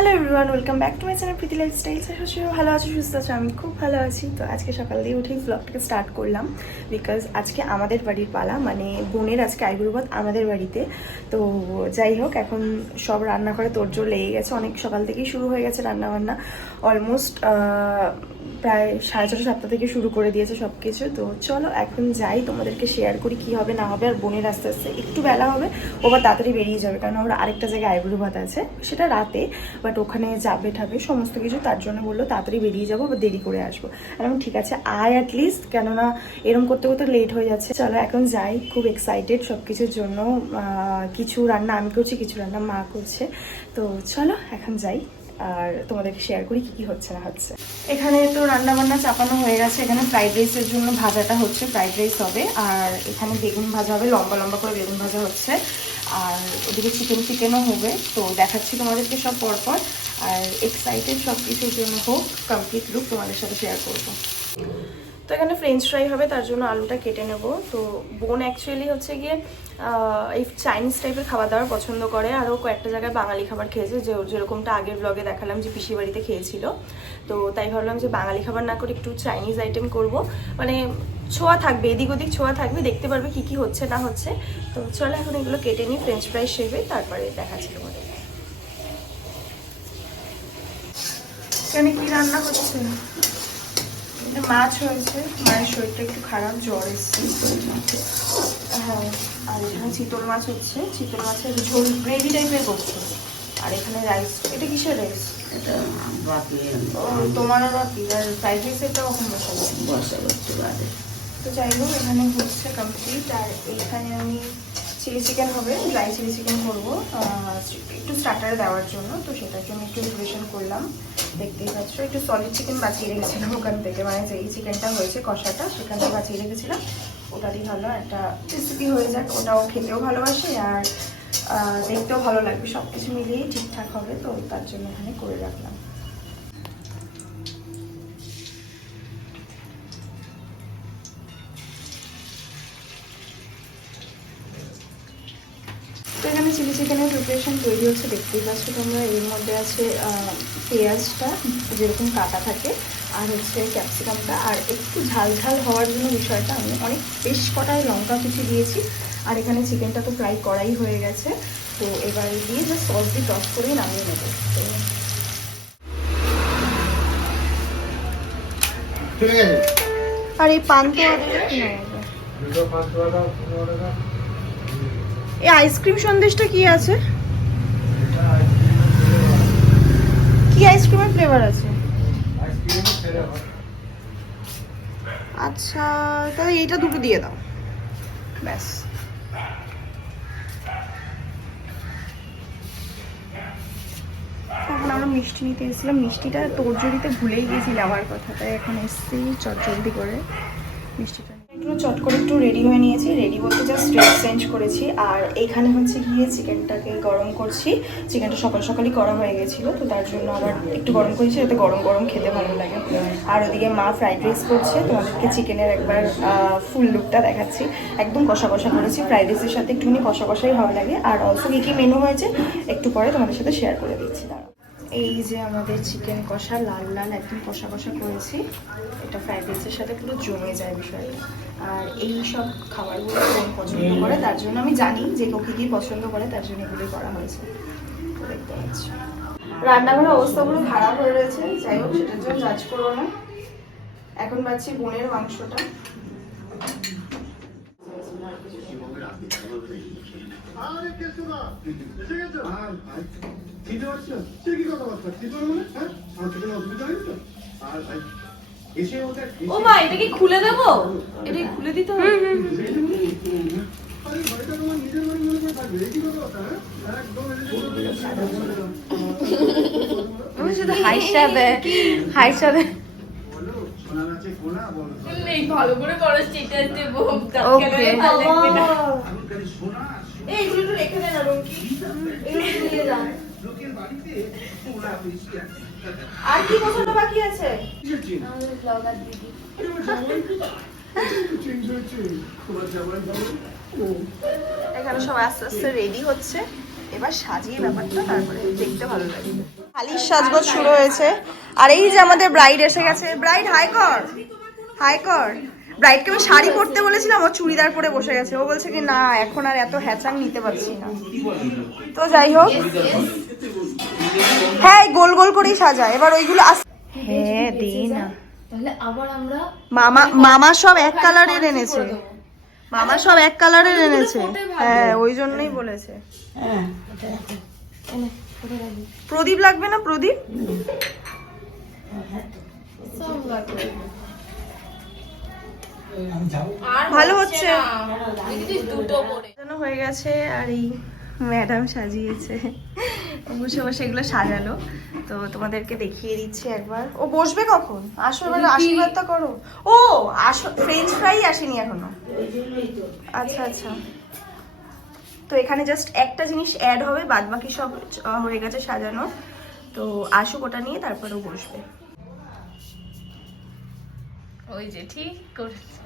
Hello everyone, welcome back to my channel Preeti lifestyle. সবাই ভালো আছো, সুস্থ আছো? আমি খুব ভালো আছি। তো আজকে সকাল দিয়ে উঠেই ব্লগটাকে স্টার্ট করলাম, বিকজ আজকে আমাদের বাড়ির পালা, মানে বোনের আজকে আইবুড়ো আমাদের বাড়িতে। তো যাই হোক, এখন সব রান্না করে তোড়জোড় লেগে গেছে, অনেক সকাল থেকেই শুরু হয়ে গেছে রান্নাবান্না। অলমোস্ট প্রায় 6:30-7টা থেকে শুরু করে দিয়েছে সব কিছু। তো চলো এখন যাই, তোমাদেরকে শেয়ার করি কী হবে না হবে। আর বোনের আস্তে আস্তে একটু বেলা হবে, ও বা তাড়াতাড়ি বেরিয়ে যাবে, কারণ ওর আরেকটা জায়গায় আইবুড়ো ভাত আছে, সেটা রাতে, বাট ওখানে যাবে ঠাবে সমস্ত কিছু, তার জন্য বললো তাড়াতাড়ি বেরিয়ে যাবো বা দেরি করে আসবো। আর আমি ঠিক আছে আয় অ্যাটলিস্ট, কেননা এরম করতে করতে লেট হয়ে যাচ্ছে। চলো এখন যাই, খুব এক্সাইটেড সব কিছুর জন্য। কিছু রান্না আমি করছি, কিছু রান্না মা করছে। তো চলো এখন যাই আর তোমাদেরকে শেয়ার করি কী কী হচ্ছে না হচ্ছে। এখানে তো রান্না বান্না চাপানো হয়ে গেছে। এখানে ফ্রাইড রাইসের জন্য ভাজাটা হচ্ছে, ফ্রাইড রাইস হবে। আর এখানে বেগুন ভাজা হবে, লম্বা লম্বা করে বেগুন ভাজা হচ্ছে। আর ওদিকে চিকেনও হবে। তো দেখাচ্ছি তোমাদেরকে সব পরপর। আর এক্সাইটেড সব কিছুর জন্য, হোক কমপ্লিট লুক তোমাদের সাথে শেয়ার করবো। তো এখানে ফ্রেঞ্চ ফ্রাই হবে, তার জন্য আলুটা কেটে নেব। তো বোন অ্যাকচুয়ালি হচ্ছে গিয়ে এই চাইনিজ টাইপের খাবার দাবার পছন্দ করে। আরও কয়েকটা জায়গায় বাঙালি খাবার খেয়েছে, যেরকমটা আগের ব্লগে দেখালাম যে পিসি বাড়িতে খেয়েছিল। তো তাই ভাবলাম যে বাঙালি খাবার না করে একটু চাইনিজ আইটেম করব, মানে ছোঁয়া থাকবে, এদিক ওদিক ছোঁয়া থাকবে, দেখতে পারবে কী কী হচ্ছে না হচ্ছে। তো চলো এখন এগুলো কেটে নিই, ফ্রেঞ্চ ফ্রাই শেপে, তারপরে দেখাচ্ছি তোমাদের এখানে কী রান্না হচ্ছে। মাছ হয়েছে, মায়ের শরীরটা একটু খারাপ, জ্বর এসছে। হ্যাঁ, আর এখানে চিতল মাছ হচ্ছে, চিতল মাছের ঝোল গ্রেভি টাইপের করছে। আর এখানে রাইস, এটা কিসের রাইস? এটা বাকি তোমারও বাকি। আর ফ্রাইড রাইস এটা কখন বসাবো? করতে পারে। তো যাই হোক, এখানে হচ্ছে কমপ্লিট। আর এইখানে আমি চিলি চিকেন হবে, ড্রাই চিলি চিকেন করবো একটু স্টার্টারে দেওয়ার জন্য। তো সেটার জন্য একটু প্রিপারেশন করলাম, দেখতেই পাচ্ছ। একটু সলিড চিকেন বাঁচিয়ে রেখেছিলাম ওখান থেকে, মানে যেই চিকেনটা হয়েছে কষাটা সেখান থেকে বাঁচিয়ে রেখেছিলাম। ওটারই ভালো একটা রেসিপি হয়ে যাক, ওটাও খেতেও ভালোবাসে আর দেখতেও ভালো লাগবে, সব কিছু মিলিয়েই ঠিকঠাক হবে। তো তার জন্য এখানে করে রাখলাম। তো এখানে চিলি চিকেনের প্রিপারেশন তৈরি হচ্ছে, দেখতেই পাচ্ছ তোমরা। এর মধ্যে আছে পেঁয়াজটা যেরকম কাটা থাকে, আর হচ্ছে ক্যাপসিকামটা, আর একটু ঝাল ঝাল হওয়ার জন্য বিষয়টা আমি বেশ কটায় লঙ্কা কুচি দিয়েছি। আর এখানে চিকেনটা তো ফ্রাই করাই হয়ে গেছে। তো এবার দিয়ে জাস্ট সস দিয়ে টস করেই নামিয়ে নেবো। আর এই পান্তুয়া এই আইসক্রিম সন্দেশটা কি আছে? কি আইসক্রিমের ফ্লেভার আছে? আচ্ছা, তাহলে এইটা দুটো দিয়ে দাও, ব্যাস। এখন আমরা মিষ্টি নিতে এসেছিলাম, মিষ্টিটা তোড়জোড়িতে ভুলেই গেছি নেওয়ার কথা, তাই এখন এসছি চটজলদি করে মিষ্টিটা। একটু চট করে একটু রেডি হয়ে নিয়েছি, রেডি বলতে জাস্ট ড্রেস চেঞ্জ করেছি। আর এইখানে হচ্ছে গিয়ে চিকেনটাকে গরম করছি। চিকেনটা সকাল সকালই করা হয়ে গেছিলো, তো তার জন্য আবার একটু গরম করেছি, যাতে গরম গরম খেতে ভালো লাগে। আর ওদিকে মা ফ্রাইড রাইস করছে, তোমাদেরকে চিকেনের একবার ফুল লুকটা দেখাচ্ছি। একদম কষা কষা করেছি, ফ্রাইড রাইসের সাথে একটুখানি কষা কষাই ভালো লাগে। Are also key key menu হয়েছে একটু পরে তোমাদের সাথে শেয়ার করে দিচ্ছি। এই যে আমাদের চিকেন কষা, লাল লাল একদম কষা কষা করেছি। এটা ফ্রাইড রাইসের সাথে পুরো জমে যায় বিষয়টা। আর এই সব খাবারগুলো বোন পছন্দ করে, তার জন্য আমি জানি যে কী কী পছন্দ করে, তার জন্য এগুলোই করা হয়েছে। দেখতে পাচ্ছি রান্নাঘরের অবস্থাগুলো খারাপ হয়ে রয়েছে, যাই হোক সেটার জন্য জাজ করবো না। এখন পাচ্ছি বোনের মাংসটা। ও মা, এটা কি খুলে দেবো? এটা খুলে দিতে হবে। ভালো করে করো, চেটে দেবো। এইগুলো একটু রেখে দেন, এগুলো নিয়ে যান। আর কি পছন্দ বাকি আছে? আমাদের ব্লগার দিদি। এখানে সবাই আস্তে আস্তে রেডি হচ্ছে, এবার সাজিয়ে ব্যাপারটা, তারপরে দেখতে ভালো লাগে। শালির সাজগোজ শুরু হয়েছে। আর এই যে আমাদের ব্রাইড এসে গেছে। ব্রাইড হাই কর, হাই কর। ব্রাইডকে আমি শাড়ি পরতে বলেছিলাম, ও চুড়িদার পরে বসে গেছে। ও বলছে কি না এখন আর এত হ্যাচাং নিতে পারছি না। তো যাই হোক, হ্যাঁ গোল গোল করেই সাজায়। এবার ওইগুলো হ্যাঁ দিই না, তাহলে আবার আমরা মামা সব এক কালারের এনেছে। মামা সব এক কালারের এনেছে, হ্যাঁ ওই জন্যই বলেছে। হ্যাঁ প্রদীপ লাগবে না? প্রদীপ ভালো হচ্ছে, হয়ে গেছে। আর এই ম্যাডাম সাজিয়েছে, বসে বসে এগুলো সাজালো। তো তোমাদেরকে দেখিয়ে দিচ্ছি একবার। ও বসবে কখন? আসো এবার আশীর্বাদটা করো। ও আসো, ফ্রেঞ্চ ফ্রাই আসেনি এখনো। আচ্ছা আচ্ছা, তো এখানে জাস্ট একটা জিনিস অ্যাড হবে, বাদ বাকি সব হয়ে গেছে সাজানো। তো আসুক ওটা নিয়ে, তারপরেও বসবে। ওই যে ঠিক করেছে।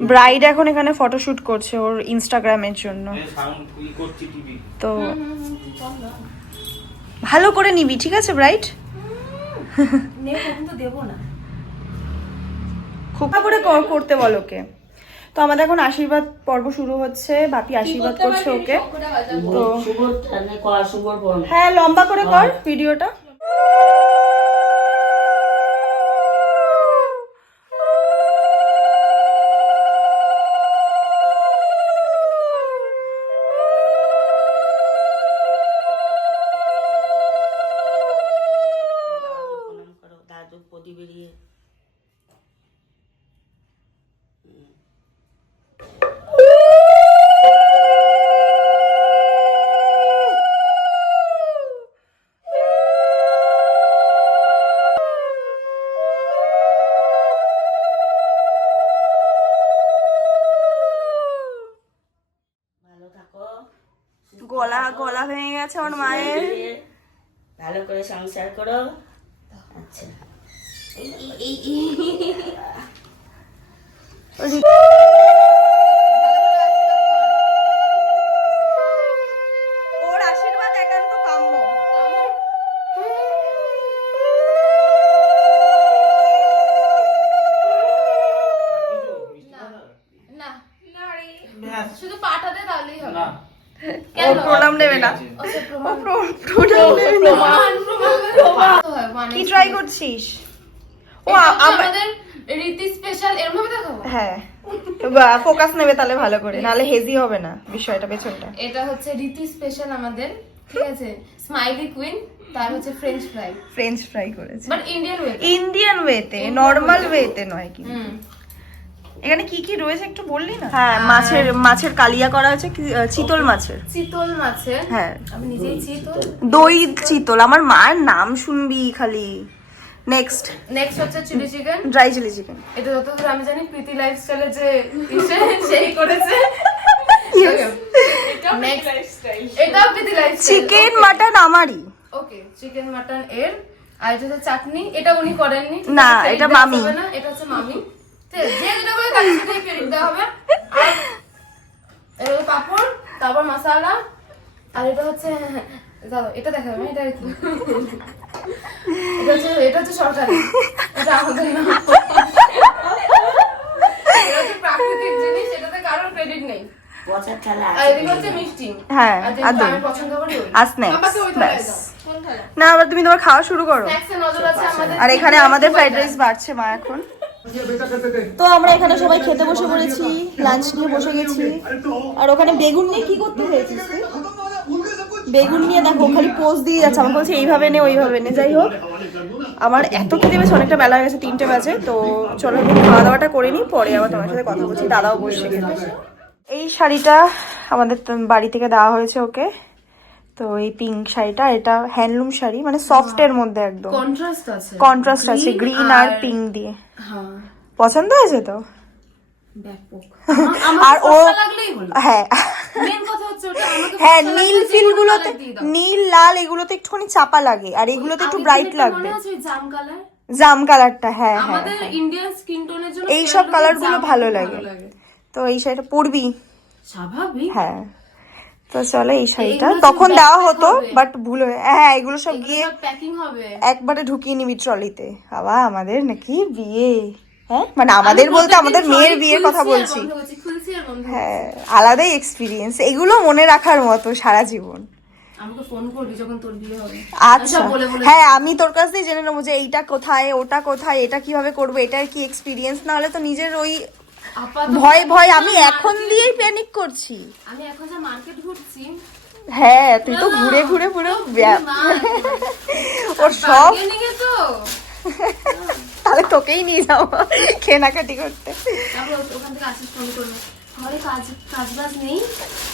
ব্রাইড এখন এখানে ফটোশুট করছে ওর ইনস্টাগ্রামের জন্য। তো ভালো করে নিবি, ঠিক আছে ব্রাইড? খুব করে করতে বল ওকে। তো আমাদের এখন আশীর্বাদ পর্ব শুরু হচ্ছে, বাপি আশীর্বাদ করছে ওকে। তো হ্যাঁ লম্বা করে কর ভিডিওটা। গলা গলা ভেঙে গেছে আমার মায়ের। ভালো করে সংসার করো। আচ্ছা ওর আশীর্বাদ একান্ত কাম্য। না শুধু পাঠাতে তাহলেই হবে। ও প্রণাম নেবে না, ও প্রণাম নেবে না। কি ট্রাই করছিস? ও আমাদের রীতি স্পেশাল এরকম ভাবে দেখাবো। হ্যাঁ ফোকাস নেবে তাহলে ভালো করে, নালে হেজি হবে না বিষয়টা পেছনটা। এটা হচ্ছে রীতি স্পেশাল আমাদের, ঠিক আছে? স্মাইলি কুইন, তার হচ্ছে ফ্রেঞ্চ ফ্রাই। ফ্রেঞ্চ ফ্রাই করেছে বাট ইন্ডিয়ান ওয়ে, ইন্ডিয়ান ওয়েতে, নরমাল ওয়েতে নয়। কি এখানে কি কি রয়েছে একটু বললি না? হ্যাঁ মাছের কালিয়া করা হয়েছে, চিতল মাছের। হ্যাঁ আমি নিজেই চিতল, দই চিতল। আমার মায়ের নাম শুনবি খালি। নেক্সট হচ্ছে chilli chicken, dry chilli chicken. এটা যতদূর আমি জানি প্রীতি লাইফস্টাইলে যে সেই করেছে। এটা প্রীতি লাইফস্টাইল। চিকেন মাটন আমারই। ওকে, চিকেন মাটন এর। আর এটা হচ্ছে চাটনি, এটা উনি করেননি না, এটা মামি। না, এটা হচ্ছে মামি। যে যেটা করে তার সাথে ক্রেডিট দেওয়া হবে। আর এটা হচ্ছে পাপড়, তারপর মশলা। আর এটা হচ্ছে এটা দেখাবে না, এটা কি? এটা হচ্ছে সরকারি, এটা আমাদের না। এটা হচ্ছে প্রাকৃতিক জিনিস, এটাতে কারোর ক্রেডিট নেই। আর এদিকে হচ্ছে মিষ্টি। হ্যাঁ আর আমি পছন্দ করি আর স্ন্যাক্স। না আবার তুমি তোমার খাওয়া শুরু করো। স্ন্যাক্সে নজর আছে আমাদের। আর এখানে আমাদের ফ্রাইড রাইস বাড়ছে মা এখন। তো আমরা এখানে সবাই খেতে বসে পড়েছি, লাঞ্চ নিয়ে বসে গেছি। আর ওখানে বেগুন নিয়ে কি করতে হয়েছিস তুই? বেগুন নিয়ে দেখো খালি পোজ দিয়ে যাচ্ছে, আমার বলছে এইভাবে নে ওইভাবে নে। যাই হোক, আমার এত খেতে পেয়েছে, অনেকটা বেলা হয়ে গেছে, 3টে বাজে। তো চলো খাওয়া দাওয়াটা করে নিই, পরে আবার তোমার সাথে কথা বলছি। দাদাও বসে খেতে। এই শাড়িটা আমাদের বাড়ি থেকে দেওয়া হয়েছে ওকে। তো এই পিঙ্ক শাড়িটা, এটা হ্যান্ডলুম শাড়ি, মানে সফট এর মধ্যে একদম কন্ট্রাস্ট আছে, কন্ট্রাস্ট আছে গ্রিন আর পিঙ্ক দিয়ে। হ্যাঁ পছন্দ হয়েছে তো? ব্যাপক। আর ও লাগলেই হলো, হ্যাঁ মেন কথা হচ্ছে ওটা আমাকে হ্যাঁ পছন্দ নীল লাগলে ফিল যে কোনো গুলোতে, colour দিয়ে দাও। নীল লাল এগুলোতে একটুখানি চাপা লাগে, আর এগুলোতে একটু আগের ব্রাইট দিনেরটা লাগবে। মনে আছে ওই জাম কালার, জাম কালারটা, হ্যাঁ হ্যাঁ আমাদের ইন্ডিয়ান স্কিন টোনের জন্য এই সব shade কালার হচ্ছে গুলো জাম ভালো খুব লাগে। তো এই শাড়িটা পরবি? স্বাভাবিক। হ্যাঁ তো চলে এই শাড়িটা এগুলো সব তখন backpack দেওয়া হতো, হবে। বাট ভুল হয়ে, হ্যাঁ এগুলো সব গিয়ে প্যাকিং হবে। একবারে ঢুকিয়ে নিবি ট্রলিতে। বাবা আমাদের নাকি বিয়ে, হ্যাঁ মানে আমাদের বলতে আমাদের মেয়ের বিয়ের কথা বলছি। খুলছি আর বন্ধ। হ্যাঁ আলাদাই এক্সপিরিয়েন্স, এগুলো মনে রাখার মতো সারা জীবন। আমাকে ফোন করবি যখন তোর বিয়ে হবে। আচ্ছা বলে বলে হ্যাঁ আমি তোর কাছ থেকে জেনে নেবো যে এইটা কোথায়, ওটা কোথায়, এটা কিভাবে করবো, এটার কি এক্সপিরিয়েন্স, না হলে তো নিজের ওই আপাতত ভয় ভয় আমি এখন দিয়েই প্যানিক করছি। আমি এখন যা মার্কেট ঘুরছি, হ্যাঁ তুই তো ঘুরে ঘুরে পুরো ওর সব, bargaining এ তো তাহলে তোকেই নিয়ে যাবো কেনাকাটি করতে। তারপর ওখান থেকে আসিস ফোন করবে, ঘরে কাজ বাজ নেই।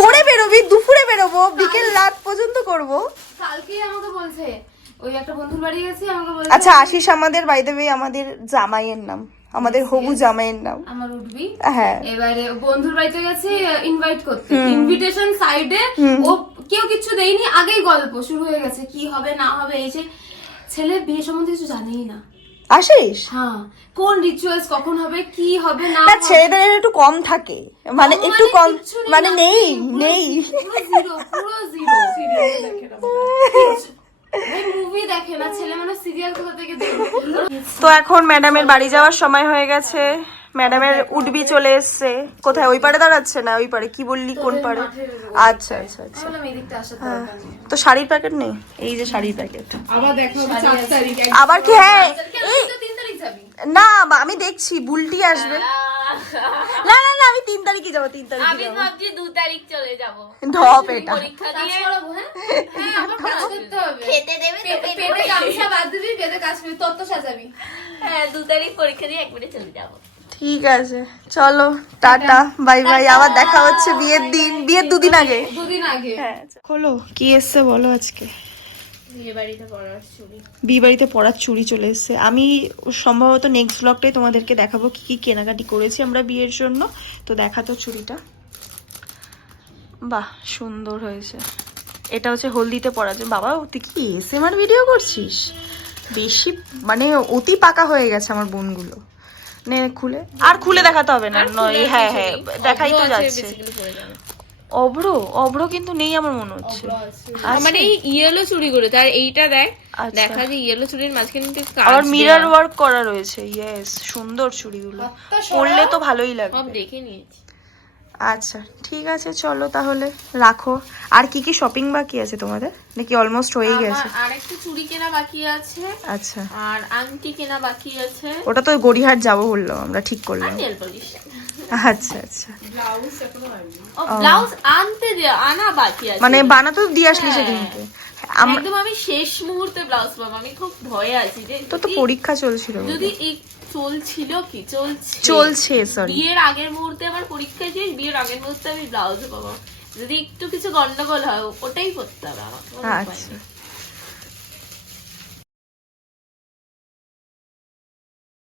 করে বেরোবি, দুপুরে বেরোবো, বিকেল রাত পর্যন্ত করবো। কালকে আমাকে বলছে, ওই একটা বন্ধুর বাড়ি গেছি, আমাকে বলছে আচ্ছা আশিস আমাদের বাই দ্য ওয়ে আমাদের জামাইয়ের নাম, আমাদের হবু জামাইয়ের নাম। আমার উঠবি। হ্যাঁ এবারে বন্ধুর বাড়িতে গেছি ইনভাইট করতে, ইনভিটেশন সাইডে ও কেউ কিছু দেয়নি, আগেই গল্প শুরু হয়ে গেছে কি হবে না হবে। এই যে ছেলে বিয়ে সম্বন্ধে কিছু জানেই না। আশিস হ্যাঁ কোন রিচুয়ালস কখন হবে কি হবে না না হবে। ছেলেদের একটু কম থাকে, মানে একটু কম, কিচ্ছু মানে না, নেই পুরো নেই জিরো, পুরো জিরো। ভাই মুভি দেখে না ছেলে, মানে সিরিয়াল কোথা থেকে দেখবে। তো এখন ম্যাডামের বাড়ি যাওয়ার সময় হয়ে গেছে, ম্যাডামের উডবি চলে এসছে। কোথায়, ওই পারে দাঁড়াচ্ছে না ওই পারে, কি বললি কোন পারে? আচ্ছা আচ্ছা আচ্ছা। বললাম এদিকটা আসার দরকার নেই। তো শাড়ির প্যাকেট নেই, এই যে শাড়ির প্যাকেট আবার দেখা হবে 4 তারিখ। আবার কি? হ্যাঁ এই তুই তো 3 তারিখ যাবি। না আমি দেখছি বুলটি আসবে। না না না আমি 3 তারিখে যাবো, 3 তারিখে আমি যাবো। ভাবছি 2 তারিখ চলে যাব ঢপ এটা। পরীক্ষা কাজ দিয়ে করাবো, হ্যাঁ হ্যাঁ আমার কাজ করতে হবে। খেতে দেবে তো পেটে গামছা বাঁধ দিবি, পেটে কাজ করবি, তত্ত্ব সাজাবি। হ্যাঁ 2 তারিখ পরীক্ষা দিয়ে একবারে চলে যাব। ঠিক আছে চলো টাটা বাই বাই, আবার দেখা হচ্ছে বিয়ের দিন, বিয়ের 2 দিন আগে। 2 দিন আগে। হ্যাঁ হলো কি এসছে বলো আজকে? বিয়ে বাড়িতে পড়ার চুরি। বিয়ে বাড়িতে পরার চুড়ি চলে এসছে। আমি সম্ভবত নেক্সট ব্লগটাই তোমাদেরকে দেখাবো কি কি কেনাকাটি করেছি আমরা বিয়ের জন্য। তো দেখাতো চুড়িটা, বাহ সুন্দর হয়েছে। এটা হচ্ছে হলদিতে পরার জন্য। বাবা তুই কি এসএমআর ভিডিও করছিস? বেশি মানে অতি পাকা হয়ে গেছে আমার বোনগুলো। নে খুলে, আর খুলে দেখাতে হবে না নয়, হ্যাঁ হ্যাঁ দেখাই তো যাচ্ছে। অভ্র অভ্র কিন্তু নেই আমার মনে হচ্ছে। মানে এই ইয়েলো চুড়ি করে তার এইটা দেখ, আচ্ছা। দেখা যায় ইয়েলো চুড়ির মাঝখানে কিন্তু আবার মিরর ওয়ার্ক করা রয়েছে। ইয়েস সুন্দর চুড়িগুলো, পরলে তো ভালোই সব লাগবে। দেখে নিয়েছি। আচ্ছা ঠিক আছে চলো তাহলে রাখো। আর কি কি শপিং বাকি আছে তোমাদের, নাকি অলমোস্ট হয়ে গেছে? আর একটা চুড়ি কেনা বাকি আছে, আচ্ছা আর আংটি কেনা বাকি আছে, ওটা তো গড়িয়াহাট যাবো বললাম আমরা, ঠিক আর করলাম। Nail polish. আচ্ছা আচ্ছা ও ব্লাউজ আনা বাকি আছে, মানে বানাতো দিয়ে আসলি সেদিনকে? একদম আমি শেষ মুহূর্তে ব্লাউজ পাবো, আমি খুব ভয়ে আছি যে তো পরীক্ষা চলছিল যদি এই চলছিল কি চলছে সরি বিয়ের আগের মুহূর্তে আমার পরীক্ষা শেষ, বিয়ের আগের মুহূর্তে আমি ব্লাউজ পাবো, যদি একটু কিছু গন্ডগোল হয় ওটাই করতে হবে আমাকে। আচ্ছা